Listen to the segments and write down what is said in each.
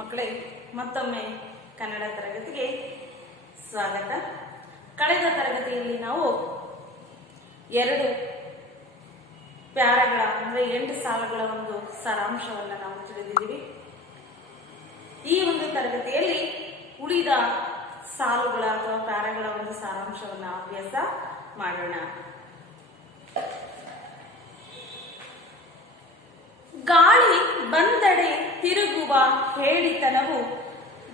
ಮಕ್ಕಳೇ, ಮತ್ತೊಮ್ಮೆ ಕನ್ನಡ ತರಗತಿಗೆ ಸ್ವಾಗತ. ಕಳೆದ ತರಗತಿಯಲ್ಲಿ ನಾವು 2 ಪ್ಯಾರಾಗಳ ಅಂದ್ರೆ 8 ಸಾಲುಗಳ ಒಂದು ಸಾರಾಂಶವನ್ನು ನಾವು ತಿಳಿದಿದ್ದೀವಿ. ಈ ಒಂದು ತರಗತಿಯಲ್ಲಿ ಉಳಿದ ಸಾಲುಗಳ ಅಥವಾ ಪ್ಯಾರಾಗಳ ಒಂದು ಸಾರಾಂಶವನ್ನು ಅಭ್ಯಾಸ ಮಾಡೋಣ. ಗಾಳಿ ಬಂದಡೆ ತಿರುಗುವ ಹೇಳಿತನವು,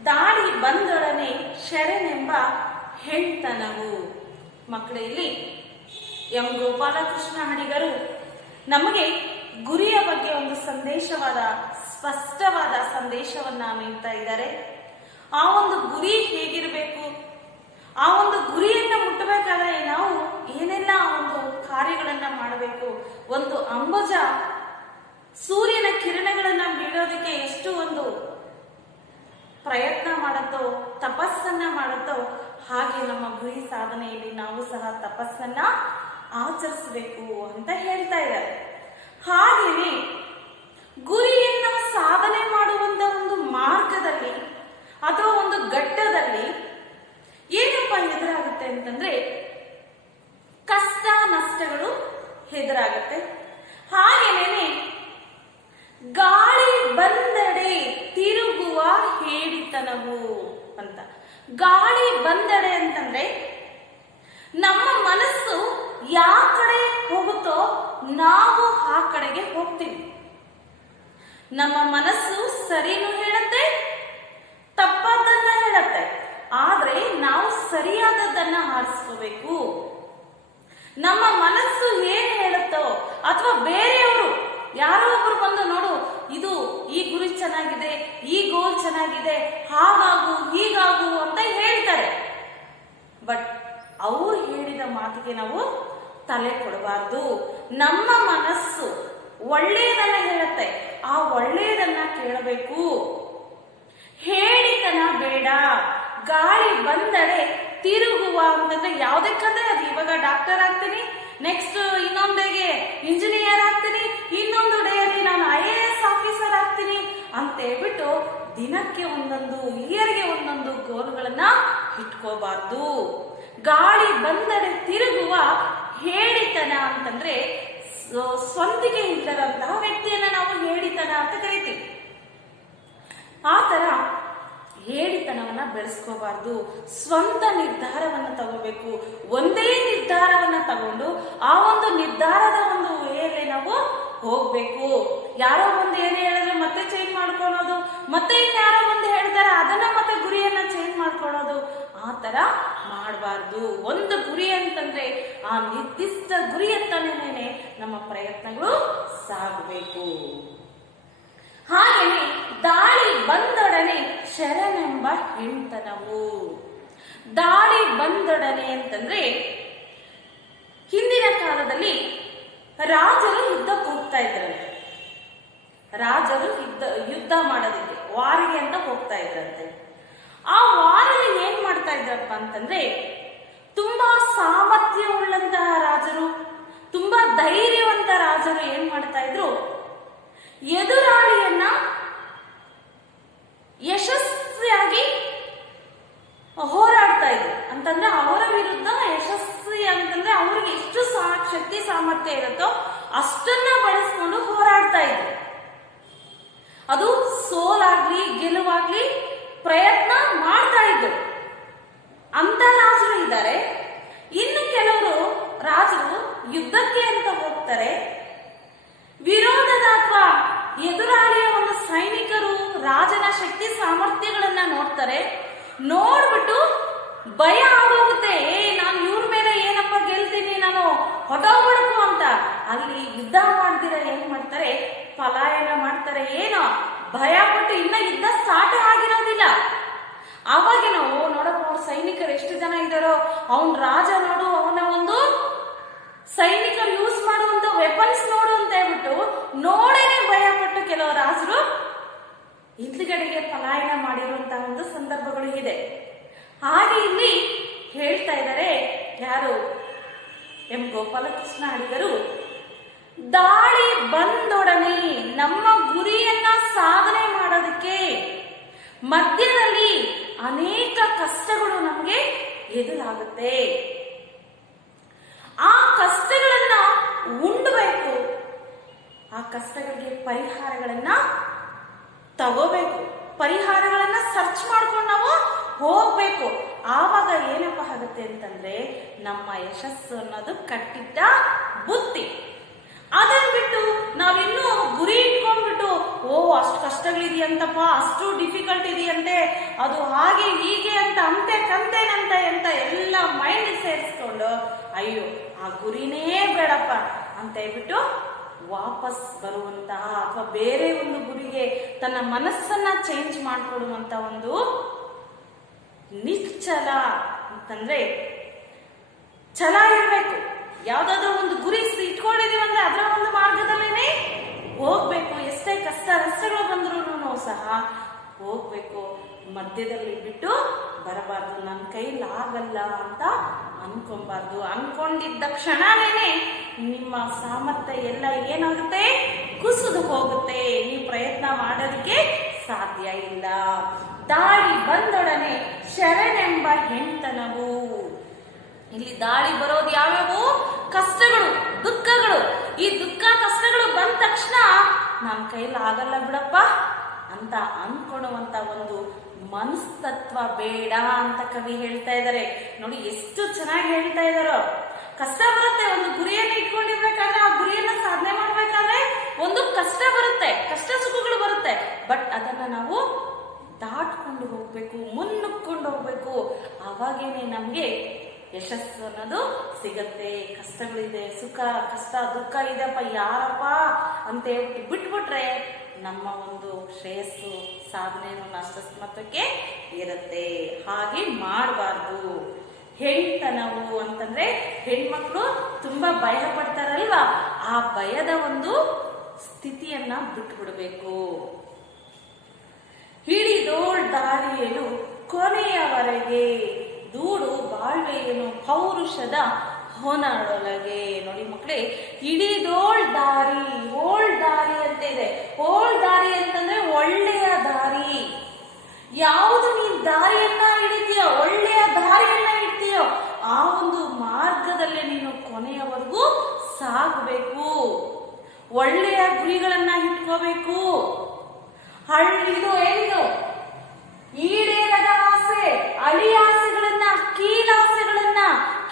ದಾಳಿ ಬಂದೊಡನೆ ಶರಣೆಂಬ ಹೆಣ್ತನವು. ಮಕ್ಕಳಲ್ಲಿ ಎಂ ಗೋಪಾಲಕೃಷ್ಣ ಅಡಿಗರು ನಮಗೆ ಗುರಿಯ ಬಗ್ಗೆ ಒಂದು ಸ್ಪಷ್ಟವಾದ ಸಂದೇಶವನ್ನ ನೀಡ್ತಾ ಇದ್ದಾರೆ. ಆ ಒಂದು ಗುರಿ ಹೇಗಿರಬೇಕು, ಆ ಒಂದು ಗುರಿಯನ್ನ ಮುಟ್ಟಬೇಕಾದ್ರೆ ನಾವು ಏನೆಲ್ಲ ಒಂದು ಕಾರ್ಯಗಳನ್ನ ಮಾಡಬೇಕು. ಒಂದು ಅಂಬುಜ ಸೂರ್ಯನ ಕಿರಣಗಳನ್ನ ಬೀಳೋದಕ್ಕೆ ಎಷ್ಟು ಒಂದು ಪ್ರಯತ್ನ ಮಾಡುತ್ತೋ, ತಪಸ್ಸನ್ನ ಮಾಡುತ್ತೋ, ಹಾಗೆ ನಮ್ಮ ಗುರಿ ಸಾಧನೆಯಲ್ಲಿ ನಾವು ಸಹ ತಪಸ್ಸನ್ನ ಆಚರಿಸಬೇಕು ಅಂತ ಹೇಳ್ತಾ ಇದ್ದಾರೆ. ಹಾಗೆಯೇ ಗುರಿಯನ್ನ ಸಾಧನೆ ಮಾಡುವಂತ ಒಂದು ಮಾರ್ಗದಲ್ಲಿ ಅಥವಾ ಒಂದು ಘಟ್ಟದಲ್ಲಿ ಏನಪ್ಪ ಎದುರಾಗುತ್ತೆ ಅಂತಂದ್ರೆ ಕಷ್ಟ ನಷ್ಟಗಳು ಎದುರಾಗುತ್ತೆ. ಹಾಗೇನೇನೆ ಗಾಳಿ ಬಂದಡೆ ತಿರುಗುವ ಹೇಳಿತನವು ಅಂತ. ಗಾಳಿ ಬಂದಡೆ ಅಂತಂದ್ರೆ ನಮ್ಮ ಮನಸ್ಸು ಯಾವ ಕಡೆ ಹೋಗುತ್ತೋ ನಾವು ಆ ಕಡೆಗೆ ಹೋಗ್ತೀವಿ. ನಮ್ಮ ಮನಸ್ಸು ಸರಿನೂ ಹೇಳುತ್ತೆ, ತಪ್ಪದನ್ನ ಹೇಳುತ್ತೆ. ಆದ್ರೆ ನಾವು ಸರಿಯಾದದ್ದನ್ನ ಆರಿಸ್ಕೋಬೇಕು. ನಮ್ಮ ಮನಸ್ಸು ಏನ್ ಹೇಳುತ್ತೋ ಅಥವಾ ಬೇರೆಯವರು ಯಾರೋ ಒಬ್ರು ಬಂದು ನೋಡು, ಇದು ಈ ಗುರಿ ಚೆನ್ನಾಗಿದೆ, ಈ ಗೋಲ್ ಚೆನ್ನಾಗಿದೆ, ಹಾಗಾಗು ಹೀಗಾಗು ಅಂತ ಹೇಳ್ತಾರೆ. ಬಟ್ ಅವ್ರು ಹೇಳಿದ ಮಾತಿಗೆ ನಾವು ತಲೆ ಕೊಡಬಾರ್ದು. ನಮ್ಮ ಮನಸ್ಸು ಒಳ್ಳೆಯದನ್ನ ಹೇಳುತ್ತೆ, ಆ ಒಳ್ಳೆಯದನ್ನ ಕೇಳಬೇಕು. ಹೇಳಿತನ ಬೇಡ. ಗಾಳಿ ಬಂದಡೆ ತಿರುಗುವ ಅಂತಂದ್ರೆ ಯಾವ್ದಕ್ಕಂದ್ರೆ ಅದು ಇವಾಗ ಡಾಕ್ಟರ್ ಆಗ್ತೀನಿ, ನೆಕ್ಸ್ಟ್ ಇನ್ನೊಂದಿಗೆ ಇಂಜಿನಿಯರ್ ಆಗ್ತೀನಿ, ಇನ್ನೊಂದು ಡೇಯಲ್ಲಿ ನಾನು IAS ಆಫೀಸರ್ ಆಗ್ತೀನಿ ಅಂತ ಹೇಳ್ಬಿಟ್ಟು ದಿನಕ್ಕೆ ಒಂದೊಂದು, ಇಯರ್ಗೆ ಒಂದೊಂದು ಗೋಲ್ಗಳನ್ನ ಇಟ್ಕೋಬಾರ್ದು. ಗಾಳಿ ಬಂದಡೆ ತಿರುಗುವ ಹೇಳಿತನ ಅಂತಂದ್ರೆ ಸ್ವಂತಿಕೆ ಇಲ್ಲದಂತಹ ವ್ಯಕ್ತಿಯನ್ನ ನಾವು ಹೇಳಿತನ ಅಂತ ಕರಿತೀವಿ. ಆ ತರ ಹೇಳಿತನವನ್ನ ಬೆಳೆಸ್ಕೋಬಾರ್ದು. ಸ್ವಂತ ನಿರ್ಧಾರವನ್ನ ತಗೋಬೇಕು. ಒಂದೇ ನಿರ್ಧಾರವನ್ನ ತಗೊಂಡು ಆ ಒಂದು ನಿರ್ಧಾರದ ಒಂದು ವೇಳೆ ನಾವು ಹೋಗ್ಬೇಕು. ಯಾರೋ ಒಂದು ಏನೇ ಹೇಳಿದ್ರೆ ಮತ್ತೆ ಚೇಂಜ್ ಮಾಡ್ಕೊಳ್ಳೋದು, ಮತ್ತೆ ಇನ್ಯಾರೋ ಒಂದು ಹೇಳ್ತಾರೆ ಅದನ್ನ ಮತ್ತೆ ಗುರಿಯನ್ನ ಚೇಂಜ್ ಮಾಡ್ಕೊಳ್ಳೋದು, ಆ ತರ ಮಾಡಬಾರ್ದು. ಒಂದು ಗುರಿ ಅಂತಂದ್ರೆ ಆ ನಿರ್ದಿಷ್ಟ ಗುರಿಯತ್ತನೇ ನಮ್ಮ ಪ್ರಯತ್ನಗಳು ಸಾಗಬೇಕು. ಹಾಗೆಯೇ ದಾಳಿ ಬಂದೊಡನೆ ಶರಣೆಂಬ ಹೆಣ್ತನವು. ದಾಳಿ ಬಂದೊಡನೆ ಅಂತಂದ್ರೆ ಹಿಂದಿನ ಕಾಲದಲ್ಲಿ ರಾಜರು ಯುದ್ಧಕ್ಕೆ ಹೋಗ್ತಾ ಇದ್ರಂತೆ. ರಾಜರು ಯುದ್ಧ ಮಾಡೋದಕ್ಕೆ ವಾರಿಗೆ ಅಂತ ಹೋಗ್ತಾ ಇದ್ರಂತೆ. ಆ ವಾರಲ್ಲಿ ಏನ್ ಮಾಡ್ತಾ ಇದ್ರಪ್ಪ ಅಂತಂದ್ರೆ ತುಂಬಾ ಸಾಮರ್ಥ್ಯವುಳ್ಳಂತಹ ರಾಜರು, ತುಂಬಾ ಧೈರ್ಯವಂತ ರಾಜರು ಏನ್ ಮಾಡ್ತಾ ಇದ್ರು, ಎದುರಾಳಿಯನ್ನ ಯಶಸ್ವಿಯಾಗಿ ಹೋರಾಡ್ತಾ ಇದ್ರು. ಅಂತಂದ್ರೆ ಅವರ ವಿರುದ್ಧ ಯಶಸ್ವಿ ಅಂತಂದ್ರೆ ಅವ್ರಿಗೆ ಎಷ್ಟು ಶಕ್ತಿ ಸಾಮರ್ಥ್ಯ ಇರುತ್ತೋ ಅಷ್ಟನ್ನ ಬಳಸ್ಕೊಂಡು ಹೋರಾಡ್ತಾ ಇದ್ರು. ಅದು ಸೋಲಾಗ್ಲಿ ಗೆಲುವಾಗ್ಲಿ ಪ್ರಯತ್ನ ಮಾಡ್ತಾ ಇದ್ರು. ಅಂತ ರಾಜರು ಇದ್ದಾರೆ. ಇನ್ನು ಕೆಲವರು ರಾಜರು ಯುದ್ಧಕ್ಕೆ ಅಂತ ಹೋಗ್ತಾರೆ, ವಿರೋಧದ ಅಥವಾ ಎದುರಾಳಿಯ ಒಂದು ಸೈನಿಕರು ರಾಜನ ಶಕ್ತಿ ಸಾಮರ್ಥ್ಯಗಳನ್ನ ನೋಡ್ತಾರೆ. ನೋಡ್ಬಿಟ್ಟು ಭಯ ಆಗೋಗುತ್ತೆ, ನಾನು ಇವ್ರ ಮೇಲೆ ಏನಪ್ಪ ಗೆಲ್ತೀನಿ, ನಾನು ಹೊಟ್ಟೋಗ್ಬಿಡ್ಕು ಅಂತ ಅಲ್ಲಿ ಯುದ್ಧ ಮಾಡ್ದಿರ ಏನ್ ಮಾಡ್ತಾರೆ, ಪಲಾಯನ ಮಾಡ್ತಾರೆ. ಏನೋ ಭಯ ಪಟ್ಟು ಇನ್ನ ಯುದ್ಧ ಸ್ಟಾರ್ಟ್ ಆಗಿರೋದಿಲ್ಲ. ಅವಾಗ ನಾವು ನೋಡಪ್ಪ ಅವ್ರ ಸೈನಿಕರು ಎಷ್ಟು ಜನ ಇದ್ದಾರೋ, ಅವನ್ ರಾಜ ನೋಡು, ಅವನ ಒಂದು ಸೈನಿಕರು ಯೂಸ್ ಮಾಡುವಂತ ವೆಪನ್ಸ್ ನೋಡು ಅಂತ ಹೇಳ್ಬಿಟ್ಟು ನೋಡೇನೆ ಭಯ ಪಟ್ಟು ಕೆಲವು ರಾಜರು ಹಿಂದ್ಗಡೆಗೆ ಪಲಾಯನ ಮಾಡಿರುವಂತಹ ಒಂದು ಸಂದರ್ಭಗಳು ಇದೆ. ಹಾಗೆ ಇಲ್ಲಿ ಹೇಳ್ತಾ ಇದ್ದಾರೆ ಯಾರು, ಎಂ ಗೋಪಾಲಕೃಷ್ಣ ಅಡಿಗರು, ದಾಳಿ ಬಂದೊಡನೆ ನಮ್ಮ ಗುರಿಯನ್ನ ಸಾಧನೆ ಮಾಡೋದಕ್ಕೆ ಮಧ್ಯದಲ್ಲಿ ಅನೇಕ ಕಷ್ಟಗಳು ನಮಗೆ ಎದುರಾಗುತ್ತೆ. ಆ ಕಷ್ಟಗಳನ್ನ ಉಂಡಬೇಕು, ಆ ಕಷ್ಟಗಳಿಗೆ ಪರಿಹಾರಗಳನ್ನ ತಗೋಬೇಕು, ಪರಿಹಾರಗಳನ್ನ ಸರ್ಚ್ ಮಾಡ್ಕೊಂಡು ನಾವು ಹೋಗ್ಬೇಕು. ಆವಾಗ ಏನಪ್ಪ ಆಗುತ್ತೆ ಅಂತಂದ್ರೆ ನಮ್ಮ ಯಶಸ್ಸು ಅನ್ನೋದು ಕಟ್ಟಿಟ್ಟ ಬುತ್ತಿ. ಅದನ್ನ ಬಿಟ್ಟು ನಾವಿನ್ನೂ ಗುರಿ ಇಟ್ಕೊಂಡ್ಬಿಟ್ಟು ಅಷ್ಟು ಕಷ್ಟಗಳಿದೆಯಂತಪ್ಪ, ಅಷ್ಟು ಡಿಫಿಕಲ್ಟ್ ಇದೆಯಂತೆ, ಅದು ಹಾಗೆ ಹೀಗೆ ಅಂತ ಕಂತೇನಂತ ಅಂತ ಎಲ್ಲ ಮೈಂಡ್ ಸೇರಿಸ್ಕೊಂಡು ಅಯ್ಯೋ ಆ ಗುರಿನೇ ಬೇಡಪ್ಪ ಅಂತ ಹೇಳ್ಬಿಟ್ಟು ವಾಪಸ್ ಬರುವಂತಹ ಅಥವಾ ಬೇರೆ ಒಂದು ಗುರಿಗೆ ತನ್ನ ಮನಸ್ಸನ್ನ ಚೇಂಜ್ ಮಾಡ್ಕೊಡುವಂತ ಒಂದು ನಿಶ್ಚಲ ಅಂತಂದ್ರೆ ಛಲ ಇರಬೇಕು. ಯಾವ್ದಾದ್ರು ಒಂದು ಗುರಿ ಇಟ್ಕೊಂಡಿದೀವಿ ಅಂದ್ರೆ ಅದರ ಒಂದು ಮಾರ್ಗದಲ್ಲೇನೆ ಹೋಗ್ಬೇಕು. ಎಷ್ಟೇ ನಷ್ಟಗಳು ಬಂದ್ರು ಸಹ ಹೋಗ್ಬೇಕು, ಮಧ್ಯದಲ್ಲಿ ಬಿಟ್ಟು ಬರಬಾರ್ದು. ನನ್ನ ಕೈಲಾಗಲ್ಲ ಅಂತ ಅನ್ಕೊಬಾರ್ದು. ಅನ್ಕೊಂಡಿದ್ದ ಕ್ಷಣನೇ ನಿಮ್ಮ ಸಾಮರ್ಥ್ಯ ಎಲ್ಲ ಏನಾಗುತ್ತೆ, ಕುಸಿದು ಹೋಗುತ್ತೆ. ನೀವು ಪ್ರಯತ್ನ ಮಾಡೋದಕ್ಕೆ ಸಾಧ್ಯ ಇಲ್ಲ. ದಾಳಿ ಬಂದೊಡನೆ ಶರಣೆಂಬ ಹೆಣ್ತನವು. ಇಲ್ಲಿ ದಾಳಿ ಬರೋದು ಯಾವ್ಯಾವು? ಕಷ್ಟಗಳು, ದುಃಖಗಳು. ಈ ದುಃಖ ಕಷ್ಟಗಳು ಬಂದ ತಕ್ಷಣ ನನ್ನ ಕೈಲಿ ಆಗಲ್ಲ ಬಿಡಪ್ಪ ಅಂತ ಅನ್ಕೊಳ್ಳುವಂತ ಒಂದು ಮನಸ್ತತ್ವ ಬೇಡ ಅಂತ ಕವಿ ಹೇಳ್ತಾ ಇದ್ದಾರೆ. ನೋಡಿ ಎಷ್ಟು ಚೆನ್ನಾಗಿ ಹೇಳ್ತಾ ಇದಾರೋ. ಕಷ್ಟ ಬರುತ್ತೆ, ಒಂದು ಗುರಿಯನ್ನು ಇಟ್ಕೊಂಡಿರ್ಬೇಕಾದ್ರೆ ಆ ಗುರಿಯನ್ನ ಸಾಧನೆ ಮಾಡ್ಬೇಕಾದ್ರೆ ಒಂದು ಕಷ್ಟ ಬರುತ್ತೆ, ಕಷ್ಟ ಸುಖಗಳು ಬರುತ್ತೆ. ಬಟ್ ಅದನ್ನ ನಾವು ದಾಟ್ಕೊಂಡು ಹೋಗ್ಬೇಕು, ಮುನ್ನುಗ್ಕೊಂಡು ಹೋಗ್ಬೇಕು. ಅವಾಗೇನೆ ನಮ್ಗೆ ಯಶಸ್ಸು ಅನ್ನೋದು ಸಿಗತ್ತೆ. ಕಷ್ಟಗಳಿದೆ, ಸುಖ ಕಷ್ಟ ದುಃಖ ಇದೆಪ್ಪ ಯಾರಪ್ಪ ಅಂತ ಹೇಳ್ಬಿಟ್ಟು ಬಿಟ್ಬಿಟ್ರೆ ನಮ್ಮ ಒಂದು ಶ್ರೇಯಸ್ಸು ಸಾಧನೆಯನ್ನು ನಷ್ಟಮಟ್ಟಕ್ಕೆ ಇರುತ್ತೆ. ಹಾಗೆ ಮಾಡಬಾರ್ದು. ಹೆಣ್ತನವು ಅಂತಂದ್ರೆ ಹೆಣ್ಮಕ್ಳು ತುಂಬಾ ಭಯ ಪಡ್ತಾರಲ್ವಾ, ಆ ಭಯದ ಒಂದು ಸ್ಥಿತಿಯನ್ನ ಬಿಟ್ಬಿಡ್ಬೇಕು. ಹಿಡಿದೋಳ್ ದಾರಿಯಲು ಕೊನೆಯವರೆಗೆ ದೂಡು ಬಾಳ್ವೆಯೇನು ಪೌರುಷದ ಹೊನಳೊಳಗೆ. ನೋಡಿ ಮಕ್ಕಳೇ, ಹಿಡಿದೋಳ್ ದಾರಿ, ಓಳ್ ದಾರಿ ಅಂತ ಇದೆ. ಓಳ್ ದಾರಿ ಅಂತಂದ್ರೆ ಒಳ್ಳೆಯ ದಾರಿ. ಯಾವುದು ನೀನ್ ದಾರಿಯನ್ನ ಹಿಡಿತೀಯೋ, ಒಳ್ಳೆಯ ದಾರಿಯನ್ನ ಹಿಡ್ತೀಯೋ, ಆ ಒಂದು ಮಾರ್ಗದಲ್ಲಿ ನೀನು ಕೊನೆಯವರೆಗೂ ಸಾಗಬೇಕು. ಒಳ್ಳೆಯ ಗುರಿಗಳನ್ನ ಇಟ್ಕೋಬೇಕು. ಇದು ಏನು ಈಡೇರದ ಆಸೆ, ಅಳಿಯಾಸೆಗಳನ್ನ,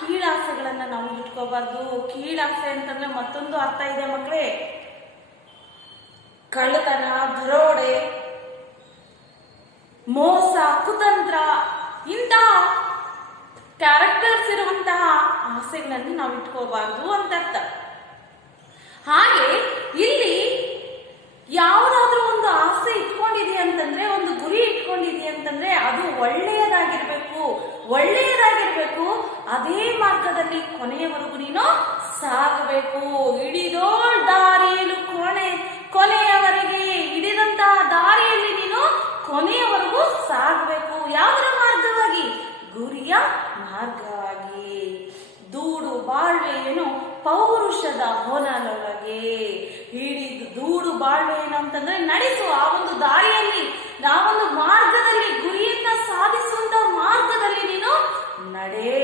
ಕೀಳಾಸೆಗಳನ್ನ ನಾವು ಇಟ್ಕೋಬಾರ್ದು. ಕೀಳಾಸೆ ಅಂತಂದ್ರೆ ಮತ್ತೊಂದು ಅರ್ಥ ಇದೆ ಮಕ್ಕಳೇ. ಕಳ್ಳತನ, ದರೋಡೆ, ಮೋಸ, ಕುತಂತ್ರ, ಇಂತಹ ಕ್ಯಾರೆಕ್ಟರ್ಸ್ ಇರುವಂತಹ ಆಸೆಗಳನ್ನು ನಾವು ಇಟ್ಕೋಬಾರ್ದು ಅಂತ ಅರ್ಥ. ಹಾಗೆ ಇಲ್ಲಿ ಯಾವುದಾದ್ರೂ ಒಂದು ಆಸೆ ಇಟ್ಕೊಂಡಿದೀಯ ಅಂತಂದ್ರೆ, ಒಂದು ಗುರಿ ಇಟ್ಕೊಂಡಿದೀಯ ಅಂತಂದ್ರೆ ಅದು ಒಳ್ಳೆಯದಾಗಿರ್ಬೇಕು. ಅದೇ ಮಾರ್ಗದಲ್ಲಿ ಕೊನೆಯವರೆಗೂ ನೀನು ಸಾಗಬೇಕು. ಹಿಡಿದೋಳ್ ದಾರಿಯಲು ಕೊನೆಯವರೆಗೆ, ಹಿಡಿದಂತಹ ದಾರಿಯಲ್ಲಿ ನೀನು ಕೊನೆಯವರೆಗೂ ಸಾಗಬೇಕು. ಯಾವುದರ ಮಾರ್ಗವಾಗಿ? ಗುರಿಯ ಮಾರ್ಗವಾಗಿ. ದೂಡು ಬಾಳ್ವೆಯೇನು ಪೌರುಷದ ಹೊನಲೊಳಗೆ. ಹಿಡಿದು ದೂಡು ಬಾಳ್ವೆ ಏನು ಅಂತಂದ್ರೆ ನಡೆಸು ಆ ಒಂದು ದಾರಿಯಲ್ಲಿ, ಆ ಒಂದು ಮಾರ್ಗದಲ್ಲಿ, ಗುರಿಯನ್ನ ಸಾಧಿಸುವಂತ ಮಾರ್ಗದಲ್ಲಿ ನೀನು ನಡೆ.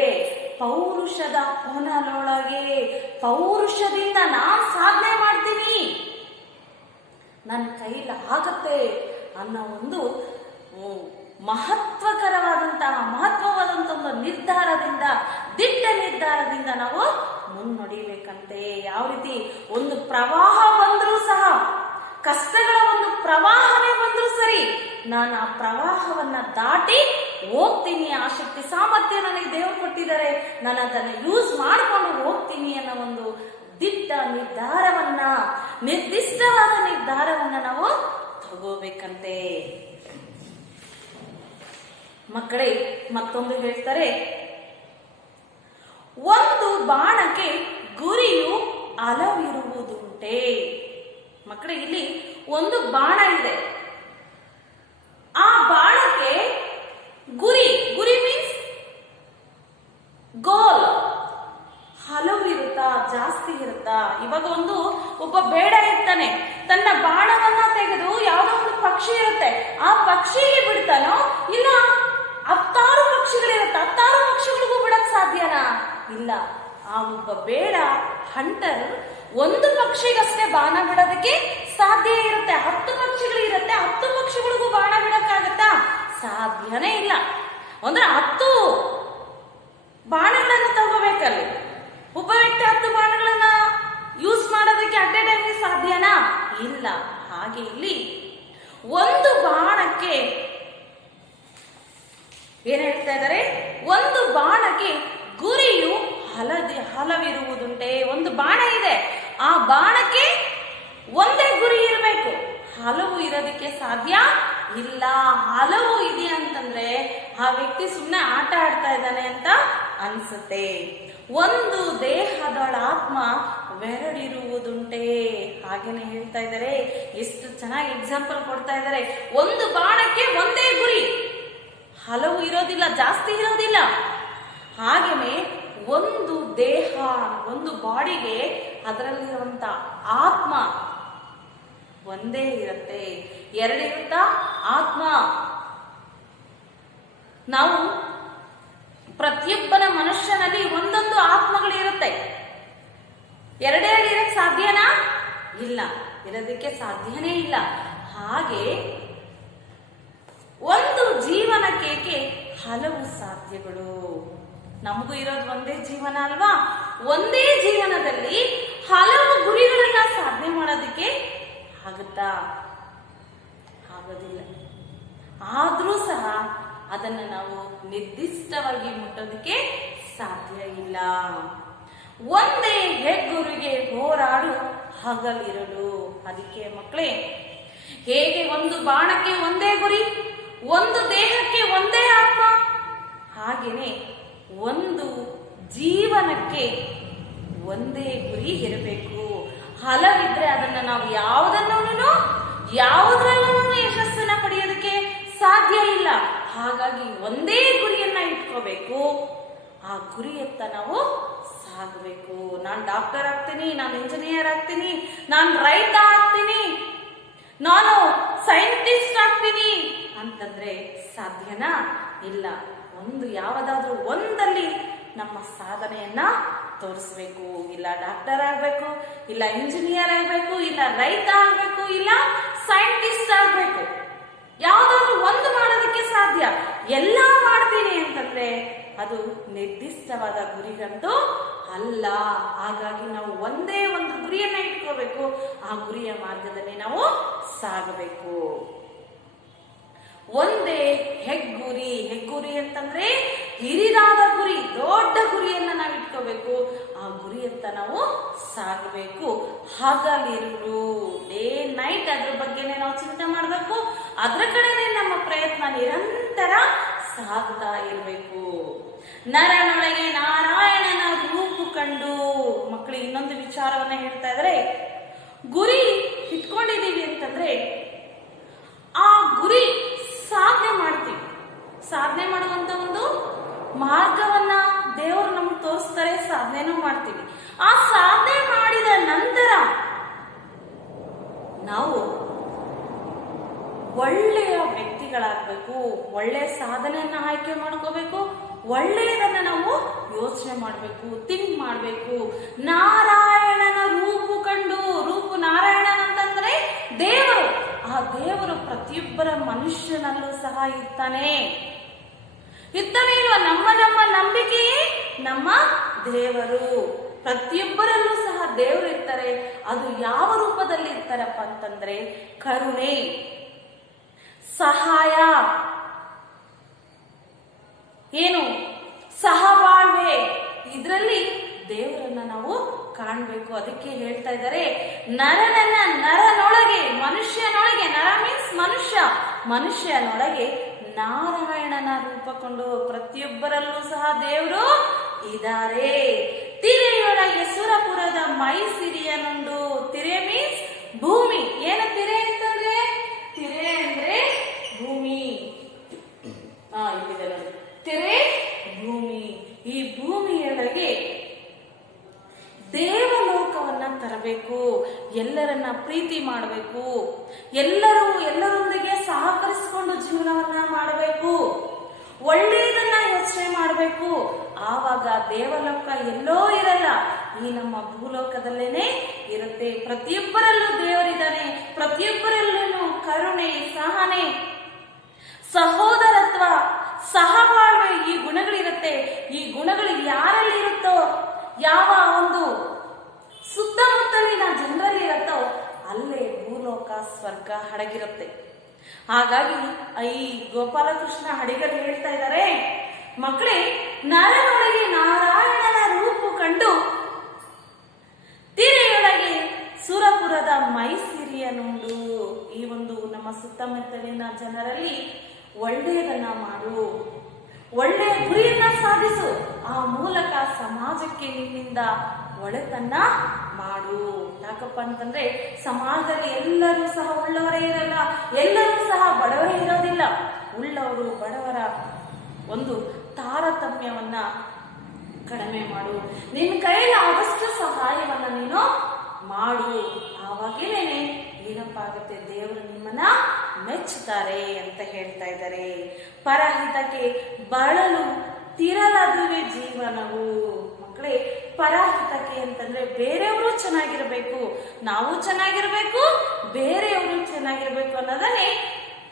ಪೌರುಷದ ಹೊನಲೊಳಗೆ, ಪೌರುಷದಿಂದ ನಾನ್ ಸಾಧನೆ ಮಾಡ್ತೀನಿ, ನನ್ನ ಕೈಲಾಗತ್ತೆ ಅನ್ನೋ ಒಂದು ಮಹತ್ವವಾದಂತಹ ಒಂದು ನಿರ್ಧಾರದಿಂದ, ದಿಟ್ಟ ನಿರ್ಧಾರದಿಂದ ನಾವು ಮುನ್ನಡೆಯಬೇಕಂತೆ. ಯಾವ ರೀತಿ? ಒಂದು ಪ್ರವಾಹ ಬಂದ್ರೂ ಸಹ, ಕಷ್ಟಗಳ ಒಂದು ಪ್ರವಾಹನೇ ಬಂದ್ರೂ ಸರಿ, ನಾನು ಆ ಪ್ರವಾಹವನ್ನ ದಾಟಿ ಹೋಗ್ತೀನಿ. ಆ ಶಕ್ತಿ ಸಾಮರ್ಥ್ಯ ನನಗೆ ದೇವರು ಕೊಟ್ಟಿದ್ದಾರೆ, ನಾನು ಅದನ್ನ ಯೂಸ್ ಮಾಡ್ಕೊಂಡು ಹೋಗ್ತೀನಿ ಅನ್ನೋ ಒಂದು ದಿಟ್ಟ ನಿರ್ಧಾರವನ್ನ, ನಿರ್ದಿಷ್ಟವಾದ ನಿರ್ಧಾರವನ್ನ ನಾವು ತಗೋಬೇಕಂತೆ. ಮಕ್ಕಳೇ, ಮತ್ತೊಂದು ಹೇಳ್ತಾರೆ, ಒಂದು ಬಾಣಕ್ಕೆ ಗುರಿಯು ಅಲವಿರುವುದುಂಟೆ. ಮಕ್ಕಳೇ, ಇಲ್ಲಿ ಒಂದು ಬಾಣ ಇದೆ, ಆ ಬಾಣಕ್ಕೆ ಗುರಿ ಮೀನ್ಸ್ ಗೋಲ್, ಹಲವು ಇರುತ್ತಾ, ಜಾಸ್ತಿ ಇರುತ್ತಾ? ಇವಾಗ ಒಬ್ಬ ಬೇಡ ಇರ್ತಾನೆ, ತನ್ನ ಬಾಣವನ್ನ ತೆಗೆದು ಯಾವುದೋ ಒಂದು ಪಕ್ಷಿ ಇರುತ್ತೆ, ಆ ಪಕ್ಷಿಗೆ ಬಿಡ್ತಾನೋ ಇಲ್ಲ 10 ಪಕ್ಷಿಗಳಿರುತ್ತೆ, 10 ಪಕ್ಷಿಗಳಿಗೂ ಬಿಡಕ್ ಸಾಧ್ಯನಾ? ಇಲ್ಲ. ಆ ಒಬ್ಬ ಬೇಡ ಹಂಟರ್ ಒಂದು ಪಕ್ಷಿಗಷ್ಟೇ ಬಾಣ ಬಿಡೋದಕ್ಕೆ ಸಾಧ್ಯ ಇರುತ್ತೆ. 10 ಪಕ್ಷಿಗಳು ಇರುತ್ತೆ, 10 ಪಕ್ಷಿಗಳಿಗೂ ಬಾಣ ಬಿಡಕ್ಕಾಗತ್ತಾ? ಸಾಧ್ಯನೇ ಇಲ್ಲ. ಅಂದ್ರೆ 10 ಬಾಣಗಳನ್ನು ತಗೋಬೇಕಲ್ಲಿ. ಒಬ್ಬ ವ್ಯಕ್ತಿ 10 ಬಾಣಗಳನ್ನ ಯೂಸ್ ಮಾಡೋದಕ್ಕೆ ಅಟ್ ಎ ಟೈಮ್ ಸಾಧ್ಯನಾ? ಇಲ್ಲ. ಹಾಗೆ ಇಲ್ಲಿ ಒಂದು ಬಾಣಕ್ಕೆ ಏನ್ ಹೇಳ್ತಾ ಇದ್ದಾರೆ, ಒಂದು ಬಾಣಕ್ಕೆ ಗುರಿಯು ಹಲವಿರುವುದುಂಟೆ. ಒಂದು ಬಾಣ ಇದೆ, ಆ ಬಾಣಕ್ಕೆ ಒಂದೇ ಗುರಿ ಇರಬೇಕು, ಹಲವು ಇರೋದಕ್ಕೆ ಸಾಧ್ಯ ಇಲ್ಲ. ಹಲವು ಇದೆ ಅಂತಂದ್ರೆ ಆ ವ್ಯಕ್ತಿ ಸುಮ್ಮನೆ ಆಟ ಆಡ್ತಾ ಇದ್ದಾನೆ ಅಂತ ಅನ್ಸುತ್ತೆ. ಒಂದು ದೇಹದೊಳ ಆತ್ಮ ಬೆರಡಿರುವುದುಂಟೆ. ಹಾಗೇನೆ ಹೇಳ್ತಾ ಇದ್ದಾರೆ. ಎಷ್ಟು ಚೆನ್ನಾಗಿ ಎಕ್ಸಾಂಪಲ್ ಕೊಡ್ತಾ ಇದ್ದಾರೆ. ಒಂದು ಬಾಣಕ್ಕೆ ಒಂದೇ ಗುರಿ, ಹಲವು ಇರೋದಿಲ್ಲ, ಜಾಸ್ತಿ ಇರೋದಿಲ್ಲ. ಹಾಗೇನೆ ಒಂದು ದೇಹ, ಒಂದು ಬಾಡಿಗೆ ಅದರಲ್ಲಿರುವಂತ ಆತ್ಮ ಒಂದೇ ಇರುತ್ತೆ. ಎರಡಿರುತ್ತಾ ಆತ್ಮ? ನಾವು ಪ್ರತಿಯೊಬ್ಬನ ಮನುಷ್ಯನಲ್ಲಿ ಒಂದೊಂದು ಆತ್ಮಗಳಿರುತ್ತೆ. ಎರಡೇ ಇರಕ್ಕೆ ಸಾಧ್ಯನಾ? ಇಲ್ಲ, ಇರೋದಕ್ಕೆ ಸಾಧ್ಯನೇ ಇಲ್ಲ. ಹಾಗೆ ಒಂದು ಜೀವನಕ್ಕೆ ಹಲವು ಸಾಧ್ಯಗಳು. ನಮಗೂ ಇರೋದು ಒಂದೇ ಜೀವನ ಅಲ್ವಾ? ಒಂದೇ ಜೀವನದಲ್ಲಿ ಹಲವು ಗುರಿಗಳನ್ನ ಸಾಧನೆ ಮಾಡೋದಕ್ಕೆ ಆಗುತ್ತಾ? ಆಗೋದಿಲ್ಲ. ಆದ್ರೂ ಸಹ ಅದನ್ನು ನಾವು ನಿರ್ದಿಷ್ಟವಾಗಿ ಮುಟ್ಟೋದಕ್ಕೆ ಸಾಧ್ಯ ಇಲ್ಲ. ಒಂದೇ ಹೆಗ್ಗುರಿಗೆ ಹೋರಾಡು ಹಗಲಿರಲು. ಅದಕ್ಕೆ ಮಕ್ಕಳೇ, ಹೇಗೆ ಒಂದು ಬಾಣಕ್ಕೆ ಒಂದೇ ಗುರಿ, ಒಂದು ದೇಹಕ್ಕೆ ಒಂದೇ ಆತ್ಮ, ಹಾಗೇನೆ ಒಂದು ಜೀವನಕ್ಕೆ ಒಂದೇ ಗುರಿ ಇರಬೇಕು. ಹಲವಿದ್ರೆ ಅದನ್ನ ನಾವು ಯಾವುದರಲ್ಲೂ ಯಶಸ್ಸನ್ನ ಪಡೆಯೋದಕ್ಕೆ ಸಾಧ್ಯ ಇಲ್ಲ. ಹಾಗಾಗಿ ಒಂದೇ ಗುರಿಯನ್ನ ಇಟ್ಕೋಬೇಕು, ಆ ಗುರಿಯತ್ತ ನಾವು ಸಾಗಬೇಕು. ನಾನು ಡಾಕ್ಟರ್ ಆಗ್ತೀನಿ, ನಾನು ಇಂಜಿನಿಯರ್ ಆಗ್ತೀನಿ, ನಾನು ರೈತ ಆಗ್ತೀನಿ, ನಾನು ಸೈಂಟಿಸ್ಟ್ ಆಗ್ತೀನಿ ಅಂತಂದ್ರೆ ಸಾಧ್ಯನಾ? ಇಲ್ಲ. ಯಾವುದಾದ್ರೂ ಒಂದಲ್ಲಿ ನಮ್ಮ ಸಾಧನೆಯನ್ನ ತೋರಿಸ್ಬೇಕು. ಇಲ್ಲ ಡಾಕ್ಟರ್ ಆಗ್ಬೇಕು, ಇಲ್ಲ ಇಂಜಿನಿಯರ್ ಆಗ್ಬೇಕು, ಇಲ್ಲ ರೈತ ಆಗ್ಬೇಕು, ಇಲ್ಲ ಸೈಂಟಿಸ್ಟ್ ಆಗ್ಬೇಕು. ಯಾವ್ದಾದ್ರು ಒಂದು ಮಾಡೋದಕ್ಕೆ ಸಾಧ್ಯ. ಎಲ್ಲ ಮಾಡ್ತೀನಿ ಅಂತಂದ್ರೆ ಅದು ನಿರ್ದಿಷ್ಟವಾದ ಗುರಿಗಂತೂ ಅಲ್ಲ. ಹಾಗಾಗಿ ನಾವು ಒಂದೇ ಒಂದು ಗುರಿಯನ್ನ ಇಟ್ಕೋಬೇಕು, ಆ ಗುರಿಯ ಮಾರ್ಗದಲ್ಲಿ ನಾವು ಸಾಗಬೇಕು. ಒಂದೇ ಹೆಗ್ಗುರಿ. ಹೆಗ್ಗುರಿ ಅಂತಂದ್ರೆ ಹಿರಿದಾದ ಗುರಿ, ದೊಡ್ಡ ಗುರಿಯನ್ನ ನಾವು ಇಟ್ಕೋಬೇಕು, ಆ ಗುರಿಯತ್ತ ನಾವು ಸಾಗಬೇಕು. ಹಗಲಿರುಳು, ಡೇ ನೈಟ್ ಅದ್ರ ಬಗ್ಗೆನೆ ನಾವು ಚಿಂತೆ ಮಾಡಬೇಕು, ಅದ್ರ ಕಡೆನೆ ನಮ್ಮ ಪ್ರಯತ್ನ ನಿರಂತರ ಸಾಗ್ತಾ ಇರಬೇಕು. ನರನೊಳಗೆ ನಾರಾಯಣನ ರೂಪು ಕಂಡು. ಮಕ್ಕಳಿಗೆ ಇನ್ನೊಂದು ವಿಚಾರವನ್ನ ಹೇಳ್ತಾ ಇದ್ರೆ, ಗುರಿ ಇಟ್ಕೊಂಡಿದೀವಿ ಅಂತಂದ್ರೆ ಆ ಗುರಿ ಸಾಧನೆ ಮಾಡ್ತೀವಿ. ಸಾಧನೆ ಮಾಡುವಂತ ಒಂದು ಮಾರ್ಗವನ್ನ ದೇವರು ನಮ್ಗೆ ತೋರಿಸ್ತಾರೆ, ಸಾಧನೆನೂ ಮಾಡ್ತೀವಿ. ಆ ಸಾಧನೆ ಮಾಡಿದ ನಂತರ ನಾವು ಒಳ್ಳೆಯ ವ್ಯಕ್ತಿಗಳಾಗಬೇಕು, ಒಳ್ಳೆಯ ಸಾಧನೆಯನ್ನ ಆಯ್ಕೆ ಮಾಡ್ಕೋಬೇಕು, ಒಳ್ಳೆಯದನ್ನ ನಾವು ಯೋಚನೆ ಮಾಡಬೇಕು, ಥಿಂಕ್ ಮಾಡಬೇಕು. ನಾರಾಯಣನ ರೂಪು ಕಂಡು. ರೂಪು ನಾರಾಯಣನ ಅಂತಂದ್ರೆ ದೇವರು. ಆ ದೇವರು ಪ್ರತಿಯೊಬ್ಬರ ಮನುಷ್ಯನಲ್ಲೂ ಸಹ ಇರ್ತಾನೆ ಇಲ್ವಾ? ನಮ್ಮ ನಂಬಿಕೆಯೇ ನಮ್ಮ ದೇವರು. ಪ್ರತಿಯೊಬ್ಬರಲ್ಲೂ ಸಹ ದೇವರು ಇರ್ತಾರೆ. ಅದು ಯಾವ ರೂಪದಲ್ಲಿ ಇರ್ತಾರಪ್ಪ ಅಂತಂದ್ರೆ ಕರುಣೆ, ಸಹಾಯ, ಏನು ಸಹಬಾಳ್ವೆ, ಇದರಲ್ಲಿ ದೇವರನ್ನ ನಾವು ಕಾಣಬೇಕು. ಅದಕ್ಕೆ ಹೇಳ್ತಾ ಇದ್ದಾರೆ, ನರನೊಳಗೆ, ಮನುಷ್ಯನೊಳಗೆ, ನರ ಮೀನ್ಸ್ ಮನುಷ್ಯನೊಳಗೆ ನಾರಾಯಣನ ರೂಪಕೊಂಡು. ಪ್ರತಿಯೊಬ್ಬರಲ್ಲೂ ಸಹ ದೇವರು ಇದ್ದಾರೆ. ತಿರೆಯೊಳಗೆ ಸುರಪುರದ ಮೈಸಿರಿಯನುಂಡು. ತಿರೆ ಮೀನ್ಸ್ ಭೂಮಿ. ಏನು ತಿರೆ ಅಂತಂದ್ರೆ? ತಿರೆ ಅಂದ್ರೆ ಭೂಮಿ. ಇಲ್ಲಿದೆ ನೋಡಿ, ತಿರೆ ಭೂಮಿ. ಈ ಭೂಮಿಯೊಳಗೆ ದೇವಲೋಕ ತರಬೇಕು, ಎಲ್ಲರನ್ನ ಪ್ರೀತಿ ಮಾಡಬೇಕು, ಎಲ್ಲರೊಂದಿಗೆ ಸಹಕರಿಸಿಕೊಂಡು ಜೀವನವನ್ನ ಮಾಡಬೇಕು, ಒಳ್ಳೆಯದನ್ನ ಯೋಚನೆ ಮಾಡಬೇಕು. ಆವಾಗ ದೇವಲೋಕ ಎಲ್ಲೋ ಇರಲ್ಲ, ಈ ನಮ್ಮ ಭೂಲೋಕದಲ್ಲೇನೆ ಇರುತ್ತೆ. ಪ್ರತಿಯೊಬ್ಬರಲ್ಲೂ ದೇವರಿದ್ದಾನೆ, ಪ್ರತಿಯೊಬ್ಬರಲ್ಲೂ ಕರುಣೆ, ಸಹನೆ, ಸಹೋದರತ್ವ, ಸಹಬಾಳ್ವೆ ಈ ಗುಣಗಳಿರುತ್ತೆ. ಈ ಗುಣಗಳು ಯಾರಲ್ಲಿ ಇರುತ್ತೋ, ಯಾವ ಒಂದು ಸುತ್ತಮುತ್ತಲಿನ ಜನರಲ್ಲಿ ಇರುತ್ತೋ ಅಲ್ಲೇ ಭೂಲೋಕ ಸ್ವರ್ಗ ಅಡಗಿರುತ್ತೆ. ಹಾಗಾಗಿ ಈ ಗೋಪಾಲಕೃಷ್ಣ ಅಡಿಗರು ಹೇಳ್ತಾ ಇದ್ದಾರೆ, ಮಕ್ಕಳೇ, ನರನೊಳಗೆ ನಾರಾಯಣನ ರೂಪು ಕಂಡು ತಿರೆಯೊಳಗೆ ಸುರಪುರದ ಮೈಸಿರಿಯ ನುಂಡು. ಈ ಒಂದು ನಮ್ಮ ಸುತ್ತಮುತ್ತಲಿನ ಜನರಲ್ಲಿ ಒಳ್ಳೆಯದನ್ನ ಮಾಡು, ಒಳ್ಳೆಯ ಗುರಿಯನ್ನ ಸಾಧಿಸು, ಆ ಮೂಲಕ ಸಮಾಜಕ್ಕೆ ನಿನ್ನಿಂದ ಒಳಿತನ್ನ ಮಾಡು. ಯಾಕಪ್ಪ ಅಂತಂದ್ರೆ ಸಮಾಜದಲ್ಲಿ ಎಲ್ಲರೂ ಸಹ ಉಳ್ಳವರೇ ಇರಲ್ಲ, ಎಲ್ಲರೂ ಸಹ ಬಡವರೇ ಇರೋದಿಲ್ಲ. ಉಳ್ಳವರು ಬಡವರ ಒಂದು ತಾರತಮ್ಯವನ್ನ ಕಡಿಮೆ ಮಾಡು, ನಿನ್ನ ಕೈಯಲ್ಲಿ ಆದಷ್ಟು ಸಹಾಯವನ್ನ ನೀನು ಮಾಡು. ಆವಾಗೇನೆ ಏನಪ್ಪ ಆಗುತ್ತೆ, ದೇವರು ನಿಮ್ಮನ್ನ ಮೆಚ್ಚುತ್ತಾರೆ ಅಂತ ಹೇಳ್ತಾ ಇದ್ದಾರೆ. ಪರಹಿತಕ್ಕೆ ಬಳಲು ತಿರಲದುವೆ ಜೀವನವು. ಮಕ್ಕಳೇ, ಪರಹಿತಕ್ಕೆ ಅಂತಂದ್ರೆ ಬೇರೆಯವರು ಚೆನ್ನಾಗಿರ್ಬೇಕು, ನಾವು ಚೆನ್ನಾಗಿರ್ಬೇಕು, ಬೇರೆಯವರು ಚೆನ್ನಾಗಿರ್ಬೇಕು ಅನ್ನೋದನ್ನೇ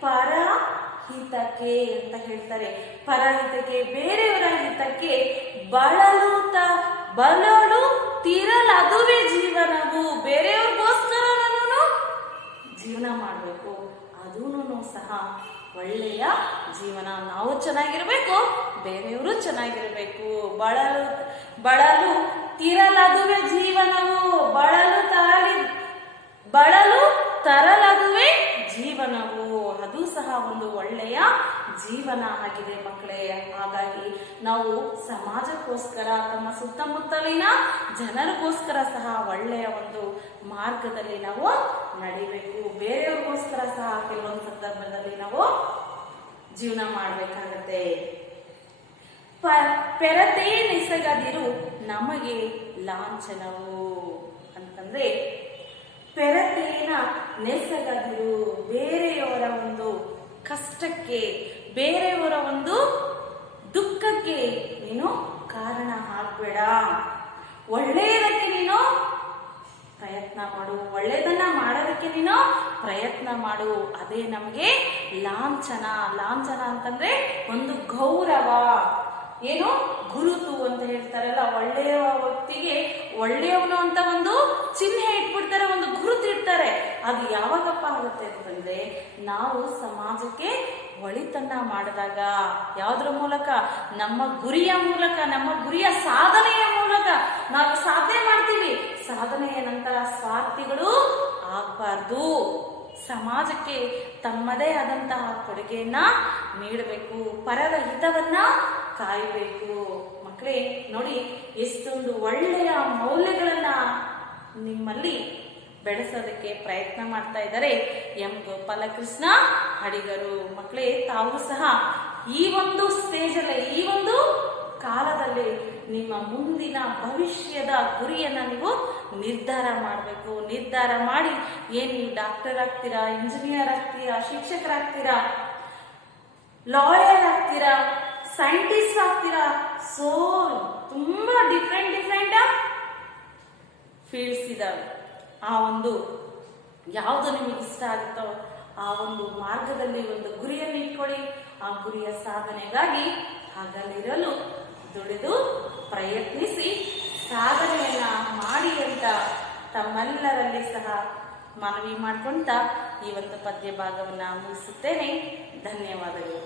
ಪರಹಿತಕ್ಕೆ ಅಂತ ಹೇಳ್ತಾರೆ. ಪರಹಿತಕ್ಕೆ, ಬೇರೆಯವರ ಹಿತಕ್ಕೆ ಬಳಲು ತಿರಲದುವೆ ಜೀವನವು. ಬೇರೆಯವ್ರಿಗೋಸ್ಕರ ನಾನು ಜೀವನ ಮಾಡಬೇಕು, ಅದೂ ಸಹ ಒಳ್ಳೆಯ ಜೀವನ. ನಾವು ಚೆನ್ನಾಗಿರ್ಬೇಕು, ಬೇರೆಯವರು ಚೆನ್ನಾಗಿರ್ಬೇಕು. ಬಳಲು ತಿರಲದುವೆ ಜೀವನವು. ಬಳಲು ತರಲದುವೆ ಜೀವನವು. ಅದು ಸಹ ಒಂದು ಒಳ್ಳೆಯ ಜೀವನ ಆಗಿದೆ ಮಕ್ಕಳೇ. ಹಾಗಾಗಿ ನಾವು ಸಮಾಜಕ್ಕೋಸ್ಕರ, ತಮ್ಮ ಸುತ್ತಮುತ್ತಲಿನ ಜನರಿಗೋಸ್ಕರ ಸಹ ಒಳ್ಳೆಯ ಒಂದು ಮಾರ್ಗದಲ್ಲಿ ನಾವು ನಡಿಬೇಕು. ಬೇರೆಯವ್ರಿಗೋಸ್ಕರ ಸಹ ಕೆಲವೊಂದು ಸಂದರ್ಭದಲ್ಲಿ ನಾವು ಜೀವನ ಮಾಡಬೇಕಾಗತ್ತೆ. ಪೆರತೆ ನೆಸಗದಿರು ನಮಗೆ ಲಾಂಛನವು ಅಂತಂದ್ರೆ, ಪೆರತೆಯನ್ನ ನೆಸಗದಿರು, ಬೇರೆಯವರ ಒಂದು ಕಷ್ಟಕ್ಕೆ, ಬೇರೆಯವರ ಒಂದು ದುಃಖಕ್ಕೆ ನೀನು ಕಾರಣ ಆಗ್ಬೇಡ. ಒಳ್ಳೆಯದಕ್ಕೆ ನೀನು ಪ್ರಯತ್ನ ಮಾಡು, ಒಳ್ಳೆಯದನ್ನ ಮಾಡೋದಕ್ಕೆ ನೀನು ಪ್ರಯತ್ನ ಮಾಡು. ಅದೇ ನಮಗೆ ಲಾಂಛನ. ಲಾಂಛನ ಅಂತಂದ್ರೆ ಒಂದು ಗೌರವ, ಏನು ಗುರುತು ಅಂತ ಹೇಳ್ತಾರಲ್ಲ, ಒಳ್ಳೆಯ ವ್ಯಕ್ತಿಗೆ ಒಳ್ಳೆಯವನು ಅಂತ ಒಂದು ಚಿಹ್ನೆ ಇಟ್ಬಿಡ್ತಾರೆ, ಒಂದು ಗುರುತು ಇಡ್ತಾರೆ. ಅದು ಯಾವಾಗಪ್ಪ ಆಗುತ್ತೆ ಅಂತಂದ್ರೆ, ನಾವು ಸಮಾಜಕ್ಕೆ ಒಳಿತನ್ನ ಮಾಡಿದಾಗ. ಯಾವುದ್ರ ಮೂಲಕ? ನಮ್ಮ ಗುರಿಯ ಮೂಲಕ, ನಮ್ಮ ಗುರಿಯ ಸಾಧನೆಯ ಮೂಲಕ. ನಾವು ಸಾಧನೆ ಮಾಡ್ತೀವಿ, ಸಾಧನೆಯ ನಂತರ ಸ್ವಾರ್ಥಿಗಳು ಆಗ್ಬಾರ್ದು. ಸಮಾಜಕ್ಕೆ ತಮ್ಮದೇ ಆದಂತಹ ಕೊಡುಗೆಯನ್ನ ನೀಡಬೇಕು, ಪರರ ಹಿತವನ್ನ ಕಾಯಬೇಕು. ಮಕ್ಕಳೇ ನೋಡಿ, ಎಷ್ಟೊಂದು ಒಳ್ಳೆಯ ಮೌಲ್ಯಗಳನ್ನ ನಿಮ್ಮಲ್ಲಿ ಬೆಳೆಸೋದಕ್ಕೆ ಪ್ರಯತ್ನ ಮಾಡ್ತಾ ಇದ್ದಾರೆ ಎಂ ಗೋಪಾಲಕೃಷ್ಣ ಅಡಿಗರು. ಮಕ್ಕಳೇ, ತಾವು ಸಹ ಈ ಒಂದು ಸ್ಟೇಜಲ್ಲಿ, ಈ ಒಂದು ಕಾಲದಲ್ಲಿ ನಿಮ್ಮ ಮುಂದಿನ ಭವಿಷ್ಯದ ಗುರಿಯನ್ನ ನೀವು ನಿರ್ಧಾರ ಮಾಡಬೇಕು. ನಿರ್ಧಾರ ಮಾಡಿ ಏನ್ ನೀವು ಡಾಕ್ಟರ್ ಆಗ್ತೀರಾ, ಇಂಜಿನಿಯರ್ ಆಗ್ತೀರಾ, ಶಿಕ್ಷಕರಾಗ್ತೀರಾ, ಲಾಯರ್ ಆಗ್ತೀರಾ, ಸೈಂಟಿಸ್ಟ್ ಆಗ್ತೀರಾ. ಸೋ ತುಂಬಾ ಡಿಫ್ರೆಂಟ್ ಫೀಲ್ಡ್ಸ್ ಇದಾವೆ. ಆ ಒಂದು ಯಾವುದು ನಿಮಗೆ ಇಷ್ಟ ಆಗುತ್ತೋ ಆ ಒಂದು ಮಾರ್ಗದಲ್ಲಿ ಒಂದು ಗುರಿಯನ್ನು ಇಟ್ಕೊಳ್ಳಿ. ಆ ಗುರಿಯ ಸಾಧನೆಗಾಗಿ ಹಗಲಿರಲು ದುಡಿದು ಪ್ರಯತ್ನಿಸಿ ಸಾಧನೆಯನ್ನ ಮಾಡಿ ಅಂತ ತಮ್ಮೆಲ್ಲರಲ್ಲಿ ಸಹ ಮನವಿ ಮಾಡ್ಕೊಂತ ಈ ಒಂದು ಪದ್ಯ ಭಾಗವನ್ನ ಮುಗಿಸುತ್ತೇನೆ. ಧನ್ಯವಾದಗಳು.